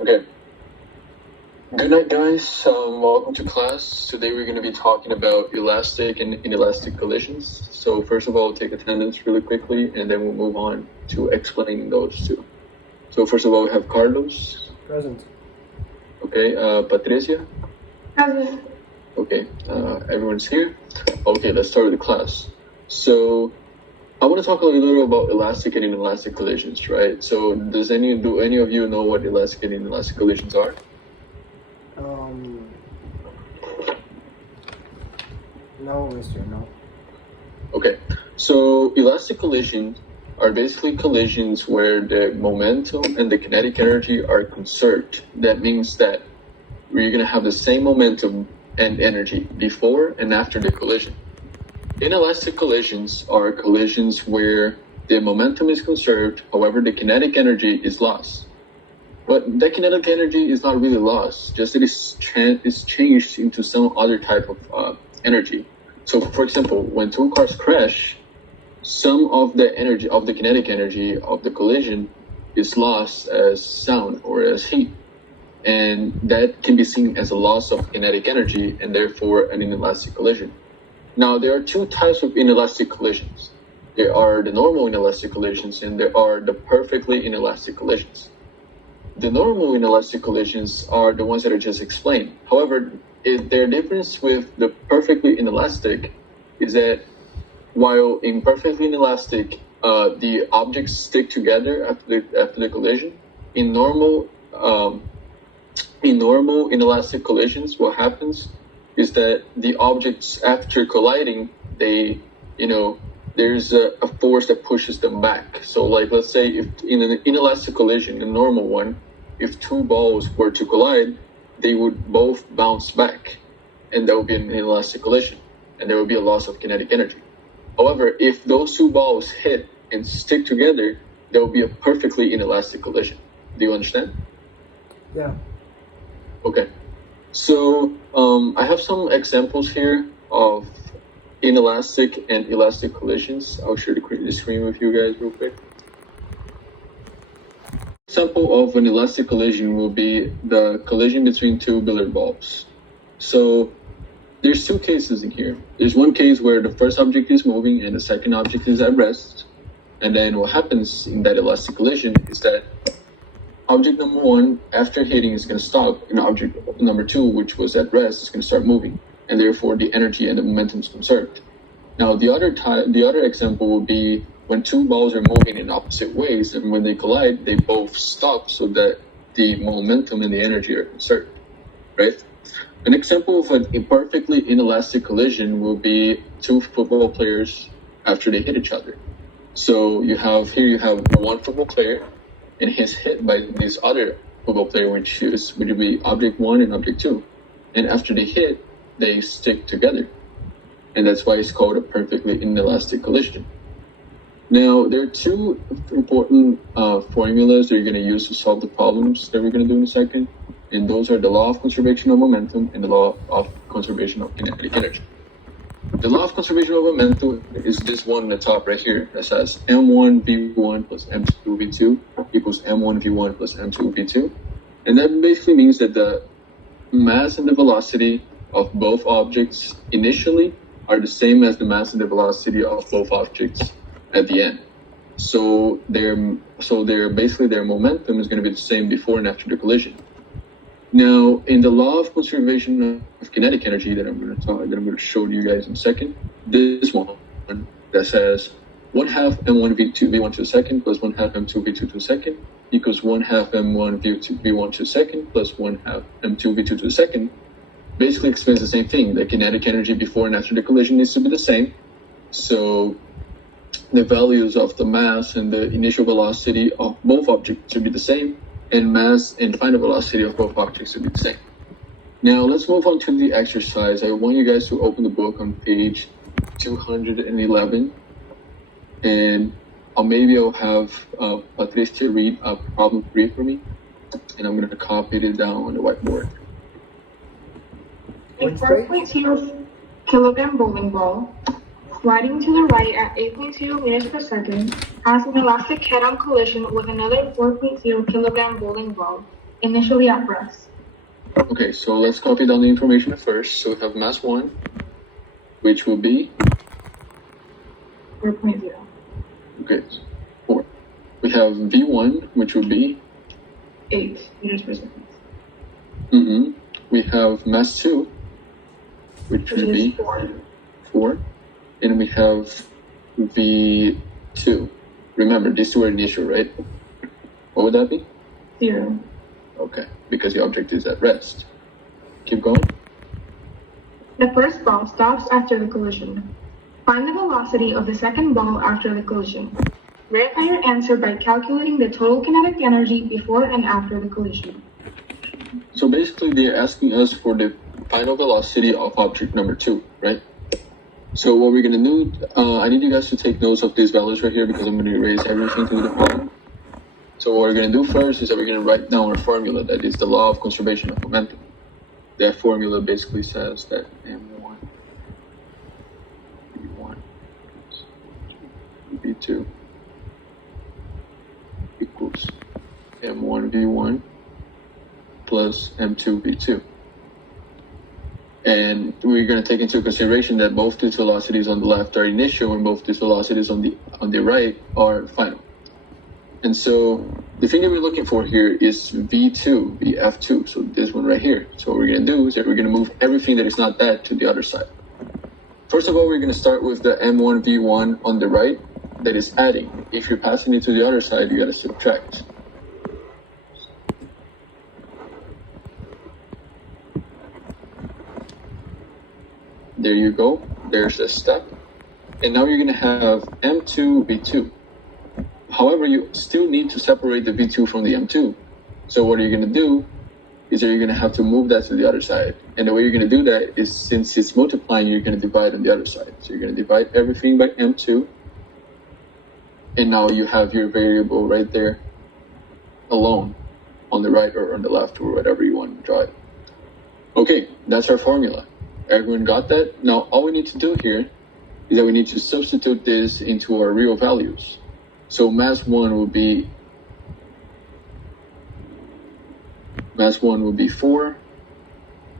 Okay. Good night, guys. Welcome to class. Today we're going to be talking about elastic and inelastic collisions. So first of all, take attendance really quickly, and then we'll move on to explaining those two. So first of all, we have Carlos. Present. Okay. Patricia. Present. Okay. Everyone's here. Okay. Let's start with the class. So I want to talk a little about elastic and inelastic collisions, right? So do any of you know what elastic and inelastic collisions are? No, mister, no. Okay, so elastic collisions are basically collisions where the momentum and the kinetic energy are conserved. That means that we're going to have the same momentum and energy before and after the collision. Inelastic collisions are collisions where the momentum is conserved, however, the kinetic energy is lost. But that kinetic energy is not really lost, just it is changed into some other type of energy. So, for example, when two cars crash, some of the energy, of the kinetic energy of the collision is lost as sound or as heat. And that can be seen as a loss of kinetic energy and therefore an inelastic collision. Now, there are two types of inelastic collisions. There are the normal inelastic collisions and there are the perfectly inelastic collisions. The normal inelastic collisions are the ones that I just explained. However, their difference with the perfectly inelastic is that while in perfectly inelastic, the objects stick together after the collision, in normal inelastic collisions, what happens is that the objects after colliding, there's a force that pushes them back. So like, let's say if in an inelastic collision, a normal one, if two balls were to collide, they would both bounce back, and that would be an inelastic collision, and there would be a loss of kinetic energy. However, if those two balls hit and stick together, there will be a perfectly inelastic collision. Do you understand? Yeah. Okay. So I have some examples here of inelastic and elastic collisions. I'll share the screen with you guys real quick. Example of an elastic collision will be the collision between two billiard balls. So there's two cases in here. There's one case where the first object is moving and the second object is at rest. And then what happens in that elastic collision is that object number one, after hitting, is going to stop, and object number two, which was at rest, is going to start moving, and therefore the energy and the momentum is conserved. Now, the other example will be when two balls are moving in opposite ways, and when they collide, they both stop so that the momentum and the energy are conserved, right? An example of a perfectly inelastic collision will be two football players after they hit each other. So you have one football player, and he's hit by this other football player, which would be object one and object two. And after they hit, they stick together. And that's why it's called a perfectly inelastic collision. Now, there are two important formulas that you're going to use to solve the problems that we're going to do in a second. And those are the law of conservation of momentum and the law of conservation of kinetic energy. The law of conservation of momentum is this one on the top right here that says m1 v1 plus m2 v2 equals m1 v1 plus m2 v2. And that basically means that the mass and the velocity of both objects initially are the same as the mass and the velocity of both objects at the end. So their momentum is going to be the same before and after the collision. Now, in the law of conservation of kinetic energy that I'm going to show you guys in a second, this one that says 1/2 m1 v1 to the second plus 1/2 m2 v2 to the second equals 1/2 m1 v1 to the second plus 1/2 m2 v2 to the second basically explains the same thing. The kinetic energy before and after the collision needs to be the same. So the values of the mass and the initial velocity of both objects should be the same, and mass and final velocity of both objects should be the same. Now let's move on to the exercise. I want you guys to open the book on page 211, and I'll have Patricia read problem 3 for me, and I'm going to copy it down on the whiteboard. A 4.0 kilogram bowling ball, sliding to the right at 8.0 meters per second, has an elastic head-on collision with another 4.0 kilogram bowling ball initially at rest. Okay, so let's copy down the information first. So we have mass 1, which will be 4.0. okay, 4. We have V1, which will be 8 meters per second. We have mass 2, which Which would is be 4. And we have V2. Remember, these two are initial, right? What would that be? 0. Okay, because the object is at rest. Keep going. The first ball stops after the collision. Find the velocity of the second ball after the collision. Verify your answer by calculating the total kinetic energy before and after the collision. So basically, they're asking us for the final velocity of object number 2, right? So what we're going to do, I need you guys to take notes of these values right here because I'm going to erase everything to the problem. So what we're going to do first is that we're going to write down our formula, that is the law of conservation of momentum. That formula basically says that M1 V1 V2 equals M1 V1 plus M2 V2. And we're going to take into consideration that both these velocities on the left are initial and both these velocities on the right are final. And so the thing that we're looking for here is V2, Vf2, so this one right here. So what we're going to do is that we're going to move everything that is not that to the other side. First of all, we're going to start with the M1 V1 on the right, that is adding. If you're passing it to the other side, you got to subtract. There you go. There's a step. And now you're going to have M2 V2. However, you still need to separate the V2 from the M2. So what you're going to do is that you're going to have to move that to the other side. And the way you're going to do that is, since it's multiplying, you're going to divide on the other side. So you're going to divide everything by M2. And now you have your variable right there alone on the right or on the left or whatever you want to draw it. Okay, that's our formula. Everyone got that? Now all we need to do here is that we need to substitute this into our real values. So mass 1 will be 4.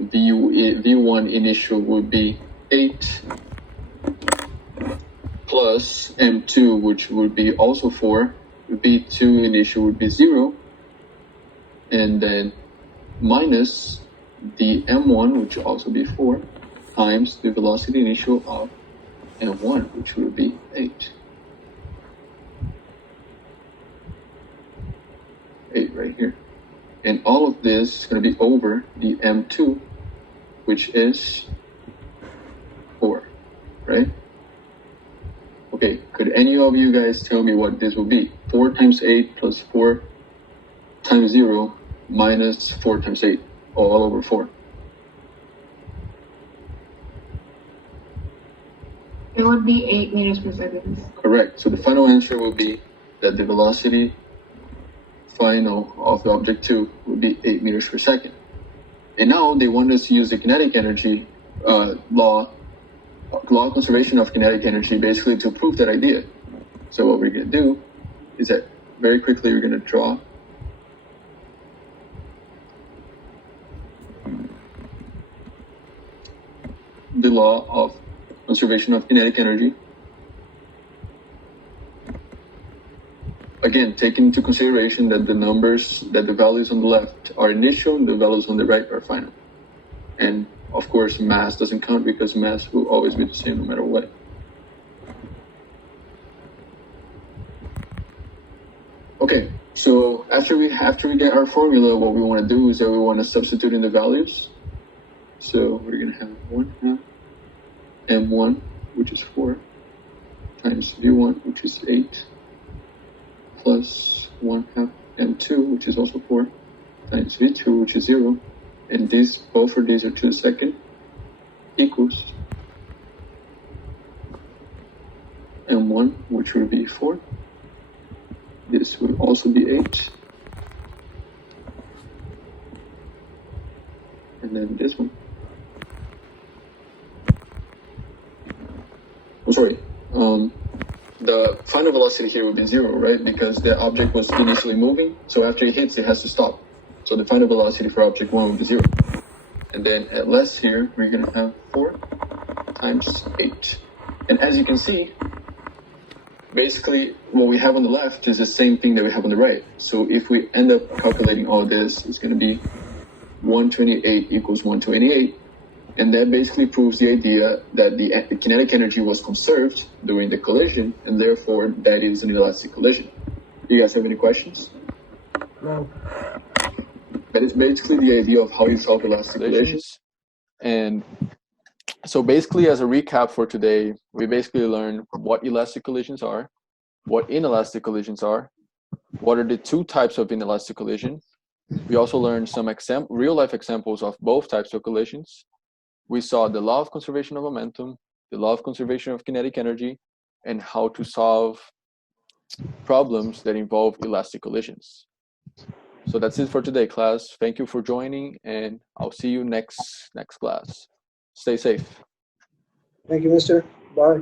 V1 initial would be 8 plus M2, which would be also 4. V2 initial would be 0, and then minus the M1, which will also be 4, times the velocity initial of M1, which would be 8. 8 right here. And all of this is going to be over the M2, which is 4, right? Okay, could any of you guys tell me what this will be? 4 times 8 plus 4 times 0 minus 4 times 8, all over 4. It would be 8 meters per second. Correct. So the final answer will be that the velocity final of the object 2 would be 8 meters per second. And now they want us to use the kinetic energy law of conservation of kinetic energy basically to prove that idea. So what we're going to do is that very quickly we're going to draw the law of conservation of kinetic energy. Again, taking into consideration that the values on the left are initial and the values on the right are final. And of course, mass doesn't count because mass will always be the same no matter what. Okay, so after we get our formula, what we want to do is that we want to substitute in the values. So we're going to have 1/2 M1, which is 4, times V1, which is 8, plus 1/2 M2, which is also 4, times V2, which is 0, and both of these are to the second, equals M1, which will be 4. This will also be 8. And then this one. I'm sorry. The final velocity here would be 0, right? Because the object was initially moving, so after it hits, it has to stop. So the final velocity for object 1 will be 0. And then at less here, we're going to have 4 times 8. And as you can see, basically what we have on the left is the same thing that we have on the right. So if we end up calculating all this, it's going to be 128 equals 128. And that basically proves the idea that the kinetic energy was conserved during the collision, and therefore that is an inelastic collision. You guys have any questions? No. That is basically the idea of how you solve elastic collisions. And so basically, as a recap for today, we basically learned what elastic collisions are, what inelastic collisions are, what are the two types of inelastic collision. We also learned some real-life examples of both types of collisions. We saw the law of conservation of momentum, the law of conservation of kinetic energy, and how to solve problems that involve elastic collisions. So that's it for today, class. Thank you for joining, and I'll see you next class. Stay safe. Thank you, mister. Bye.